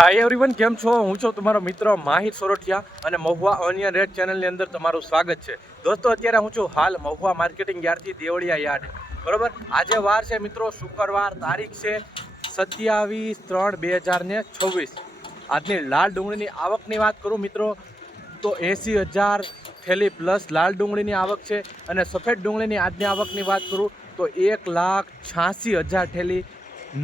Hi everyone, કેમ છો? હું છું તમારો મિત્ર માહિર સોરઠિયા અને મહુવા ઓનિયન રેડ ચેનલની અંદર તમારું સ્વાગત છે. દોસ્તો, અત્યારે હું છું હાલ મહુવા માર્કેટિંગ યાર્ડથી દેવળિયા યાર્ડ. બરોબર, આજે વાર છે મિત્રો શુક્રવાર, તારીખ છે 27/3/2026. આજની લાલ ડુંગળીની આવકની વાત કરું મિત્રો તો 80,000 થેલી પ્લસ લાલ ડુંગળીની આવક છે. અને સફેદ ડુંગળીની આજની આવકની વાત કરું તો 1,86,000 થેલી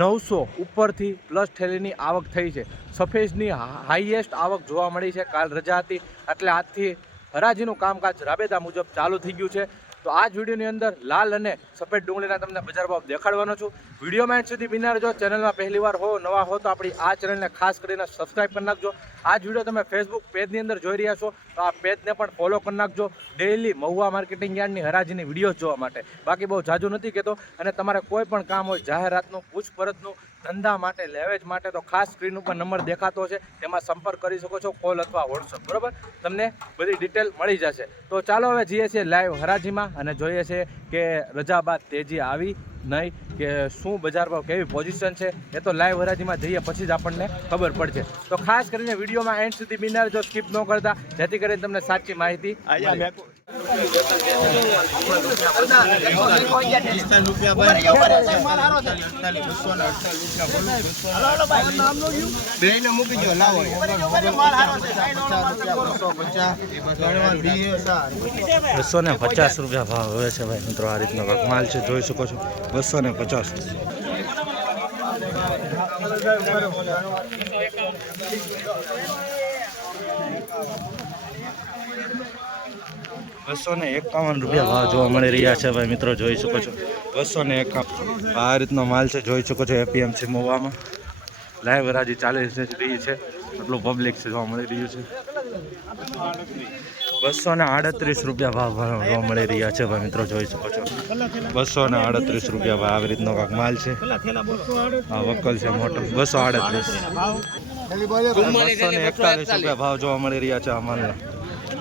900 ઉપરથી પ્લસ થેલીની આવક થઈ છે. સફેદની હાઈએસ્ટ આવક જોવા મળી છે. કાલ રજા હતી એટલે આજથી હરાજીનું કામકાજ રાબેતા મુજબ ચાલુ થઈ ગયું છે. તો આ જ વિડીયોની અંદર લાલ અને સફેદ ડુંગળીના તમને બજાર ભાવ દેખાડવાનો છું. વિડીયોમાં એન્ડ સુધી બિના રહેજો. ચેનલમાં પહેલી વાર હો, નવા હો તો આપણી આ ચેનલને ખાસ કરીને સબસ્ક્રાઈબ કરી નાખજો. આ જ વિડીયો તમે ફેસબુક પેજની અંદર જોઈ રહ્યા છો તો આ પેજને પણ ફોલો કરી નાખજો ડેઈલી મહુવા માર્કેટિંગ યાર્ડની હરાજીની વિડીયો જોવા માટે. બાકી બહુ જાજુ નથી કહેતો. અને તમારે કોઈ પણ કામ હોય, જાહેરાતનું, પૂછપરછનું, ધંધા માટે, લેવેચ માટે, તો ખાસ સ્ક્રીન ઉપર નંબર દેખાતો છે, તેમાં સંપર્ક કરી શકો છો, કોલ અથવા વોટ્સઅપ. બરાબર, તમને બધી ડિટેલ મળી જશે. તો ચાલો હવે જઈએ છીએ લાઈવ હરાજીમાં અને જોઈએ છીએ કે રજા બાદ તેજી આવી નહીં કે શું બજાર ભાવ કેવી પોઝિશન છે. એ તો લાઈવ હરાજીમાં જઈએ પછી જ આપણને ખબર પડશે. તો ખાસ કરીને વિડીયોમાં એન્ડ સુધી બિના જો સ્કીપ ન કરતા, જેથી કરીને તમને સાચી માહિતી મળે. ₹250 ભાવ હવે છે ભાઈ મિત્રો. આ રીતનો માલ છે, જોઈ શકો છો. 250. ₹251 ભાવ જોવા મળી રહ્યા છે ભાઈ મિત્રો, જોઈ શકો છો. 251 આ રીતનો માલ છે, જોઈ શકો છો. એપીએમસી મહુવામાં લાઈવ હરાજી ચાલી રહી છે. એટલું પબ્લિક છે જોવા મળી રહ્યું છે. ₹238 ભાવ જોવા મળી રહ્યા છે ભાઈ મિત્રો, જોઈ શકો છો. ₹238 ભાવ આવી રીતનો કાંક માલ છે. આ વકલ છે મોટો. 238 ભાવ જોવા મળી રહ્યા છે આ માલના.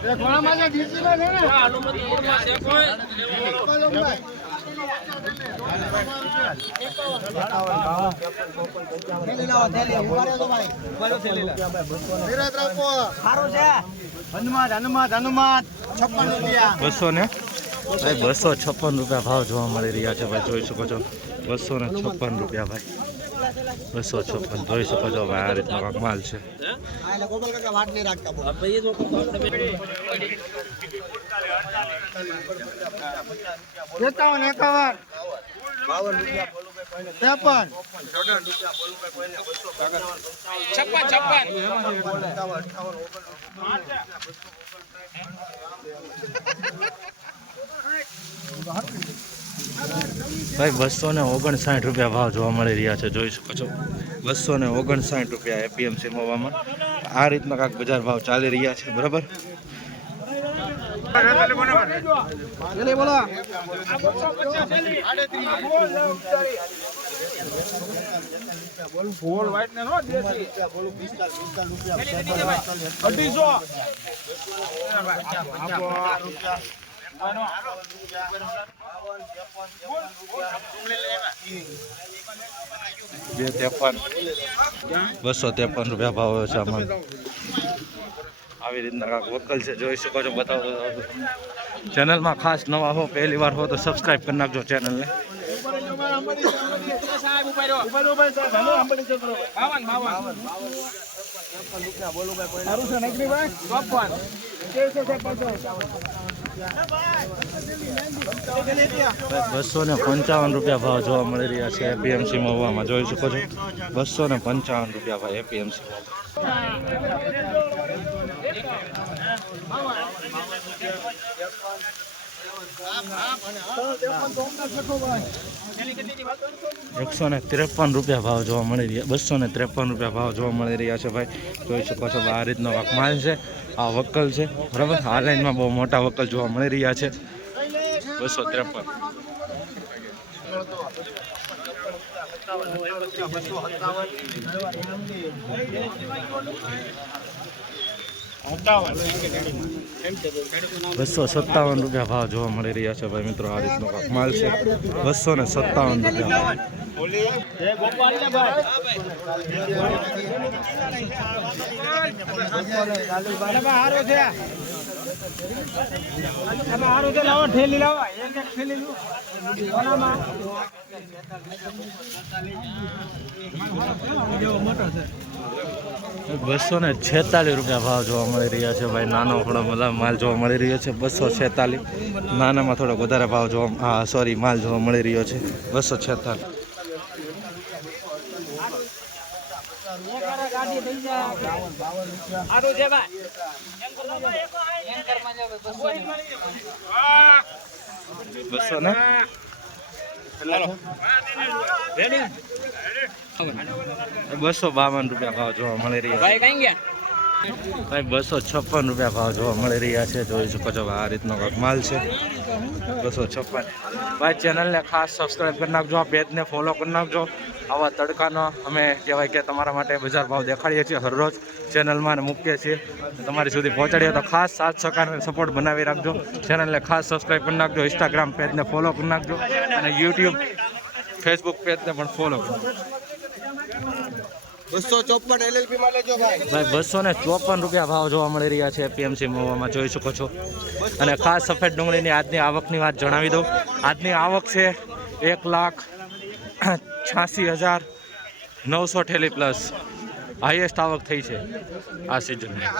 ₹256 ભાવ જોવા મળી રહ્યા છે ભાઈ, જોઈ શકો છો. ₹256 ભાઈ, 256 જોઈ શકો છો ભાઈ. આ રીતનો કાંક માલ છે. ભાઈ ₹259 ભાવ જોવા મળી રહ્યા છે, જોઈ શકો છો. ₹259 એપીએમસી મહુવામાં આ રીતના કાંક બજાર ભાવ ચાલી રહ્યા છે. બરાબર, ₹253 ભાવ છે આમાં. આવી રીતના કાંક વકલ છે, જોઈ શકો છો. બતાવો. ચેનલમાં ખાસ નવા હો, પહેલી વાર હો તો સબસ્ક્રાઈબ કરી નાખજો ચેનલને. ₹255 ભાવ જોવા મળી રહ્યા છે એપીએમસી મહુવામાં, જોઈ શકો છો. ₹255 ભાઈ એપીએમસી. ₹153 ભાવ જોવા મળી રહ્યા. ₹253 ભાવ જોવા મળી રહ્યા છે ભાઈ, જોઈ શકો છો. આ રીતનો માલ છે. આ વકલ છે. બરાબર, આ લાઈનમાં બહુ મોટા વકલ જોવા મળી રહ્યા છે. 253. 257 રૂપિયા ભાવ જોવા મળી રહ્યા છે ભાઈ મિત્રો. આ રીતનો કાંક માલ છે. 257 રૂપિયા. ₹246 ભાવ જોવા મળી રહ્યા છે ભાઈ. નાનો થોડો માલ જોવા મળી રહ્યો છે 246. નાનામાં થોડોક વધારે ભાવ જોવા માલ જોવા મળી રહ્યો છે 246. ₹252 ભાવ જોવા મળી રહ્યા છે. 256 ભાવ જોવા મળી રહ્યા છે. જોઈ શકો છો આ રીતનો કાંક માલ છે 256. ભાઈ ચેનલને ખાસ સબસ્ક્રાઈબ કરી નાખજો. આ પેજને ફોલો કરી નાખજો. આવા તડકાનો અમે કહેવાય કે તમારા માટે બજાર ભાવ દેખાડીએ છીએ હરરોજ ચેનલમાં મૂકીએ છીએ. તમારી સુધી પહોંચાડીએ તો ખાસ સાથ સહકાર અને સપોર્ટ બનાવી રાખજો. ચેનલને ખાસ સબસ્ક્રાઈબ કરી નાખજો. ઇન્સ્ટાગ્રામ પેજને ફોલો કરી નાખજો અને યુટ્યુબ ફેસબુક પેજને પણ ફોલો કરો. 254 LLP માં લેજો ભાઈ. ભાઈ ₹254 ભાવ જોવા મળી રહ્યા છે એપીએમસી મહુવામાં. જોઈ શકો છો. અને ખાસ સફેદ ડુંગળીની આજની આવકની વાત જણાવી દઉં. આજની આવક છે 1,86,900 ઠેલી પ્લસ. હાઈએસ્ટ આવક થઈ છે આ સિઝનમાં.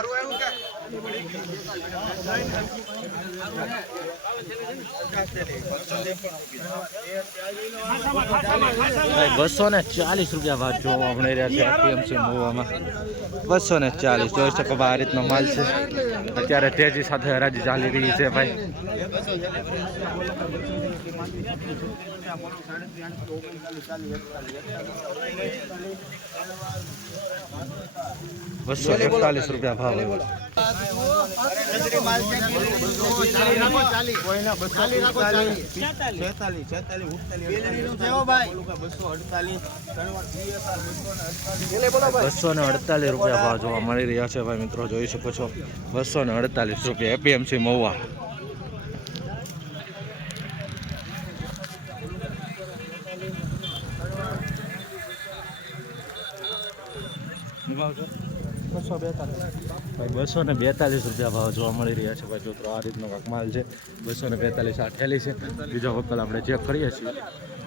₹240 ભાવ જોવા મળી રહ્યા છે એપીએમસી મહુવામાં. 240. જોઈ શકો આ રીતનો માલ છે. અત્યારે તેજી સાથે હરાજી ચાલી રહી છે ભાઈ. ₹241 ભાવ. ₹248 ભાવ જોવા મળી રહ્યા છે ભાઈ મિત્રો. જોઈ શકો છો ₹248 એપીએમસી મહુવા. ₹242 ભાવ જોવા મળી રહ્યા છે ભાઈ મિત્રો. આ રીતનો કાંક માલ છે 242. આ ઠેલી છે. બીજો વકલ આપણે ચેક કરીએ છીએ.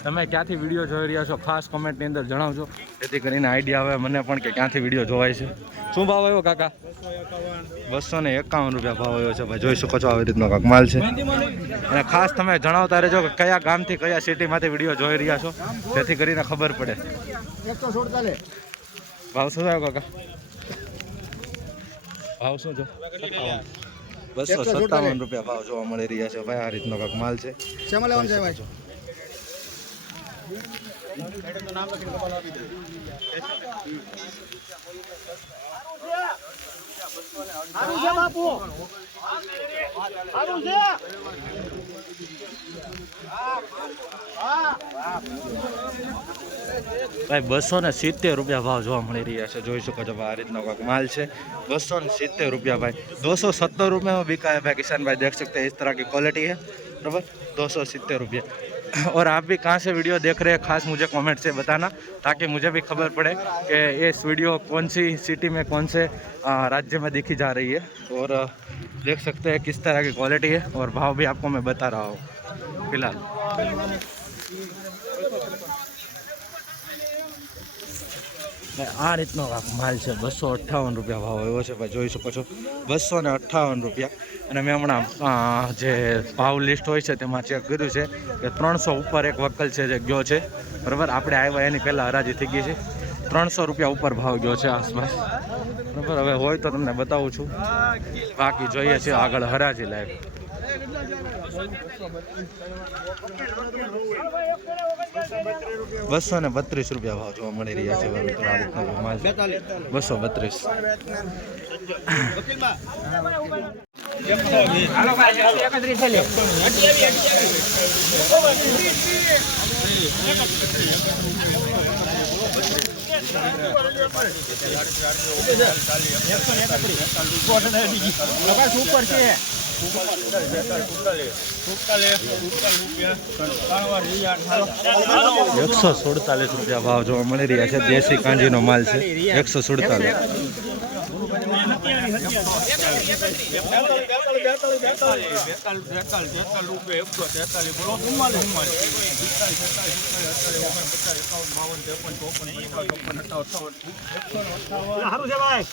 તમે ક્યાંથી વિડીયો જોઈ રહ્યા છો ખાસ કમેન્ટની અંદર જણાવજો, જેથી કરીને આઈડિયા આવે મને પણ કે ક્યાંથી વિડીયો જોવાય છે. શું ભાવ આવ્યો કાકા? ₹251 ભાવ આવ્યો છે ભાઈ. જોઈ શકો છો આવી રીતનો કાંક માલ છે. અને ખાસ તમે જણાવતા રહેજો કે કયા ગામથી કયા સિટીમાંથી વિડીયો જોઈ રહ્યા છો, જેથી કરીને ખબર પડે. 147 ભાવ શું આવ્યો કાકા? ભાવ શું છે? ₹257 ભાવ જોવા મળી રહ્યા છે ભાઈ. આ રીતનો કાંક માલ છે. શેમાં લેવાનું છે ભાઈ? સારું છે બાપુ, સારું છે. ભાઈ ₹270 ભાવ જોવા મળી રહ્યા છે. જોઈ શકો છો આ રીતનો કાંક માલ છે. ₹270 भाई. ₹270 में बिका है भाई किसान भाई. देख सकते हैं इस तरह की क्वालिटी है बराबर. ₹270. और आप भी कहाँ से वीडियो देख रहे हैं खास मुझे कमेंट से बताना, ताकि मुझे भी खबर पड़े कि इस वीडियो कौन सी सिटी में कौन से राज्य में दिखी जा रही है. और देख सकते हैं किस तरह की क्वालिटी है और भाव भी आपको मैं बता रहा हूँ फिलहाल. આ રીતનો માલ છે. ₹258 ભાવ આવ્યો છે ભાઈ. જોઈ શકો છો ₹258. અને મેં હમણાં જે ભાવ લિસ્ટ હોય છે તેમાં ચેક કર્યું છે કે 300 ઉપર એક વકલ છે જે ગયો છે બરાબર. આપણે આવ્યા એની પહેલાં હરાજી થઈ ગઈ છે. ₹300 ઉપર ભાવ ગયો છે આસપાસ બરાબર. હવે હોય તો તમને બતાવું છું, બાકી જોઈએ છે આગળ હરાજી લાઈવ. ₹232 ભાવ જોવા મળી રહ્યા છે મિત્રો. આ રીતનો માલ 232. હાલો ભાઈ 31 છે લે. સુપર છે 147 રૂપિયા ભાવ જોવા મળી રહ્યા છે. દેશી કાંજીનો માલ છે 147. સારું છે ભાઈ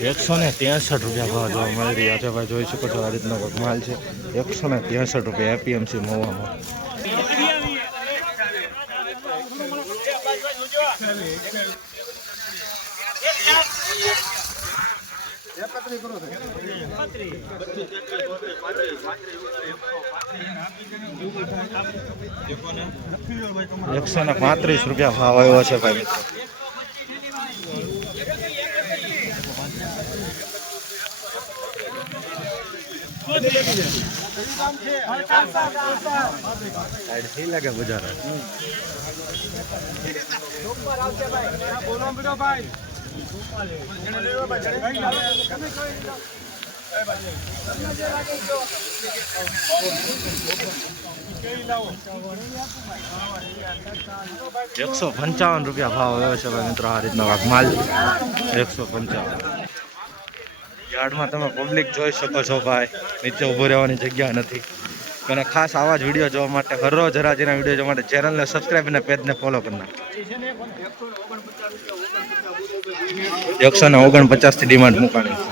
163 રૂપિયા ભાવ જોવા મળી રહ્યા છે ભાઈ. જોઈ શકો છો આ રીતનો માલ છે 163 રૂપિયા એપીએમસી મહુવામાં. એકસો ને 35 રૂપિયા ભાવ આવ્યો છે ભાઈ મિત્રો. લાગે બજાર ₹155 રૂપિયા ભાવ આવ્યો છે ભાઈ મિત્રો. આ રીતનો માલ 155. યાર્ડમાં તમે પબ્લિક જોઈ શકો છો ભાઈ. નીચે ઊભું રહેવાની જગ્યા નથી. અને ખાસ આવા જ વિડીયો જોવા માટે હરરોજ હરાજીના વિડીયો જોવા માટે ચેનલને સબસ્ક્રાઈબ અને પેજને ફોલો કરી નાખો. 149 થી ડિમાન્ડ મુકાણી છે.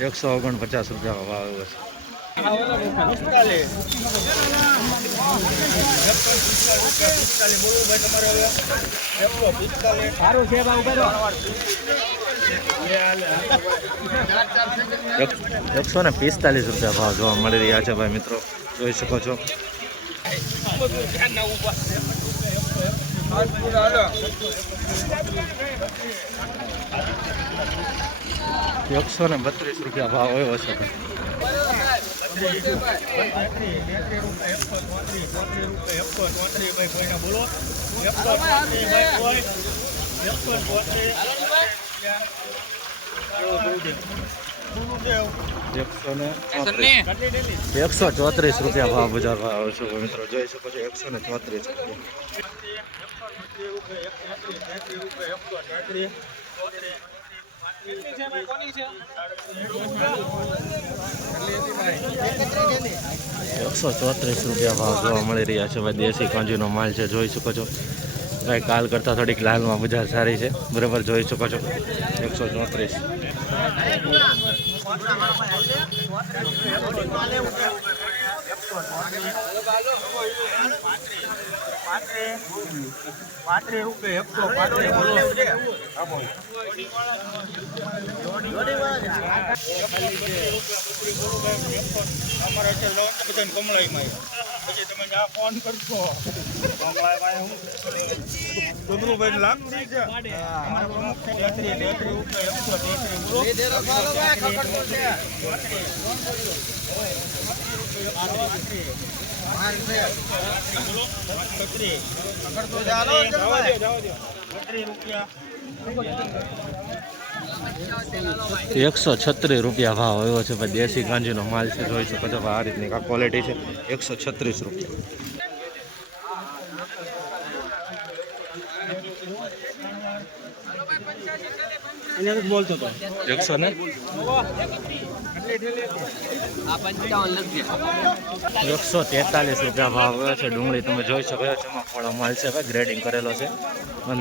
149 રૂપિયા ભાવ આવ્યો છે. સારું છે ભાવ કરો 145 રૂપિયા ભાવ જોવા મળી રહ્યા છે ભાઈ મિત્રો. જોઈ શકો છો. 132 રૂપિયા ભાવ આવ્યો છે. 134 રૂપિયા ભાવ બજાર ભાવ આવે છે મિત્રો. જોઈ શકો છો 134. 134 રૂપિયા ભાવ જોવા મળી રહ્યા છે ભાઈ. દેશી કાંજીનો માલ છે. જોઈ શકો છો ભાઈ. કાલ કરતાં થોડીક લાલમાં બજાર સારી છે બરાબર. જોઈ શકો છો 134. ફોન કરશો ₹136 રૂપિયા ભાવ આવ્યો છે ભાઈ. દેશી ગાંજીનો માલ છે. જોઈ શકો છો આ રીતની ક્વોલિટી છે. 136 રૂપિયા. બોલતો તો 143 રૂપિયા ભાવ આવ્યો છે. ડુંગળી તમે જોઈ શકો છો. ચમકવાળો માલ છે ભાઈ. ગ્રેડિંગ કરેલો છે.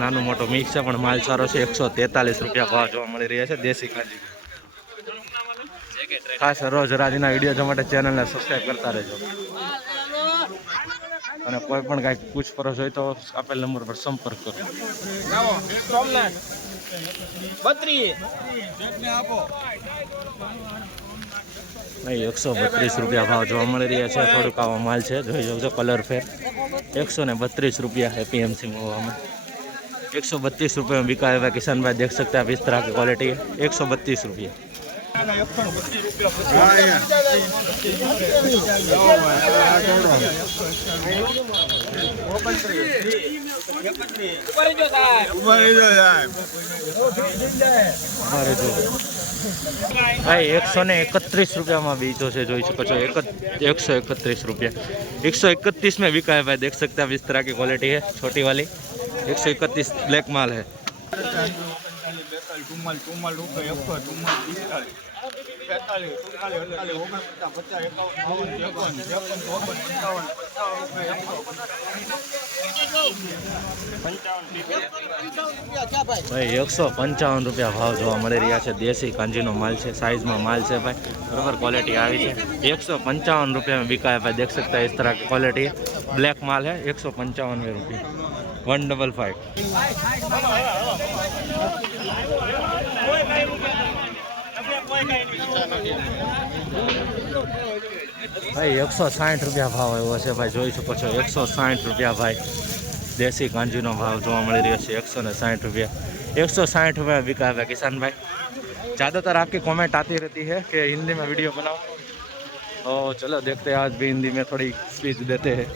નાનો મોટો મિક્સ છે પણ માલ સારો છે. 143 રૂપિયા ભાવ જોવા મળી રહ્યા છે દેશી કાંજી. ખાસ રોજ રાજીના વિડીયો જોવા માટે ચેનલને સબસ્ક્રાઈબ કરતા રહેજો. અને કોઈ પણ કાંઈક પૂછપરછ હોય તો આપેલ નંબર પર સંપર્ક કરો. નહીં 132 રૂપિયા ભાવ જોવા મળી રહ્યા છે. થોડુંક આવો માલ છે. જોઈ શકજો કલર ફેર. 132 रुपया एपीएमसी में 132 रुपये में बिका है किसान भाई, देख सकते हैं आप इस तरह की क्वालिटी है 132 रुपये। ભાઈ 131 રૂપિયામાં बीजो से જોઈ શકો છો 131 रुपया 131 में बिका है भाई देख सकते हैं आप इस तरह की क्वालिटी है छोटी वाली 131 ब्लैक माल है भाई 155 રૂપિયા ભાવ જોવા મળી રહ્યા છે દેશી કાંજીનો માલ છે સાइज में माल છે भाई बराबर क्वालिटी આવી છે 155 रुपये में बिका है भाई देख सकते हैं इस तरह की क्वालिटी ब्लैक माल है 155 रुपये 155 भाई 160 રૂપિયા ભાવ આવ્યો છે ભાઈ જોઈ શકો છો 160 રૂપિયા भाई देसी कांजी नो भाव જોવા મળી રહ્યો છે 160 रुपया 160 रुपये में बिका है किसान भाई। ज़्यादातर आपकी कमेंट आती रहती है कि हिंदी में वीडियो बनाओ तो चलो देखते हैं आज भी हिंदी में थोड़ी स्पीच देते हैं।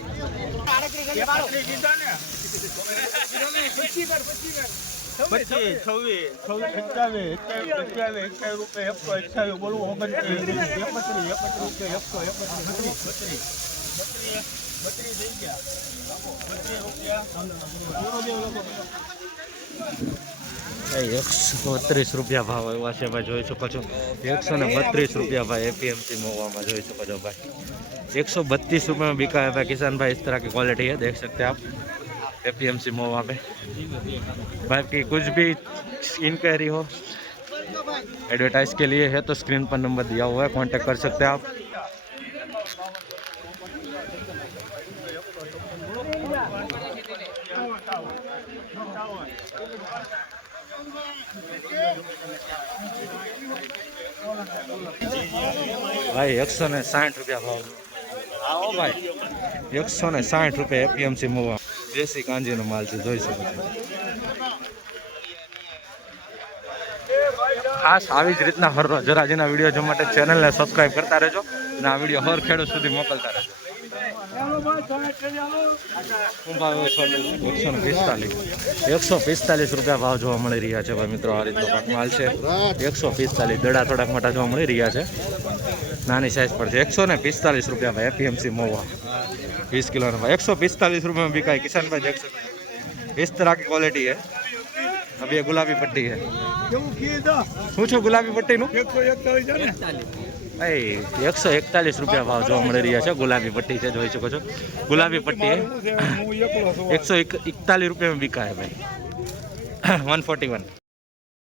भाई 132 रुपया भाव एवं है भाई જોઈ શકો છો 132 रुपया भाई एपीएमसी महुआ में જોઈ શકો છો भाई 132 रुपये में बिका है भाई किसान भाई इस तरह की क्वालिटी है देख सकते हैं आप एपीएमसी महुआ पे भाई की कुछ भी इंक्वायरी हो एडवर्टाइज के लिए है तो स्क्रीन पर नंबर दिया हुआ है कांटेक्ट कर सकते हैं आप। भाई 160 रुपया भाव आओ भाई 160 रुपये एपीएमसी महुआ देसी कांजी नो माल से જોઈ શકો છો। ખાસ આવી જ રીતના હર રોજ રાજીના વિડીયો જોવા માટે ચેનલને સબસ્ક્રાઇબ કરતા રહેજો અને આ વિડીયો હર ખેડૂત સુધી મોકલતા રહેજો। 145 रुपया भाव જોવા મળી રહ્યા છે ભાઈ મિત્રો। આ રીતનો પાક માલ છે 145 દડા થોડાક મોટા જોવા મળી રહ્યા છે નાની સાइज पर છે 145 रुपया भाई एपीएमसी महुआ 20 किलो भाई 145 रुपये में बिका है किसान भाई देख सकते इस तरह की क्वालिटी है। अब ये गुलाबी पट्टी है पूछो गुलाबी पट्टी नु 141 रुपया भाव જોવા મળી રહ્યા છે गुलाबी पट्टी છે જોઈ શકો છો गुलाबी पट्टी है 141 रुपये में बिका है भाई 141।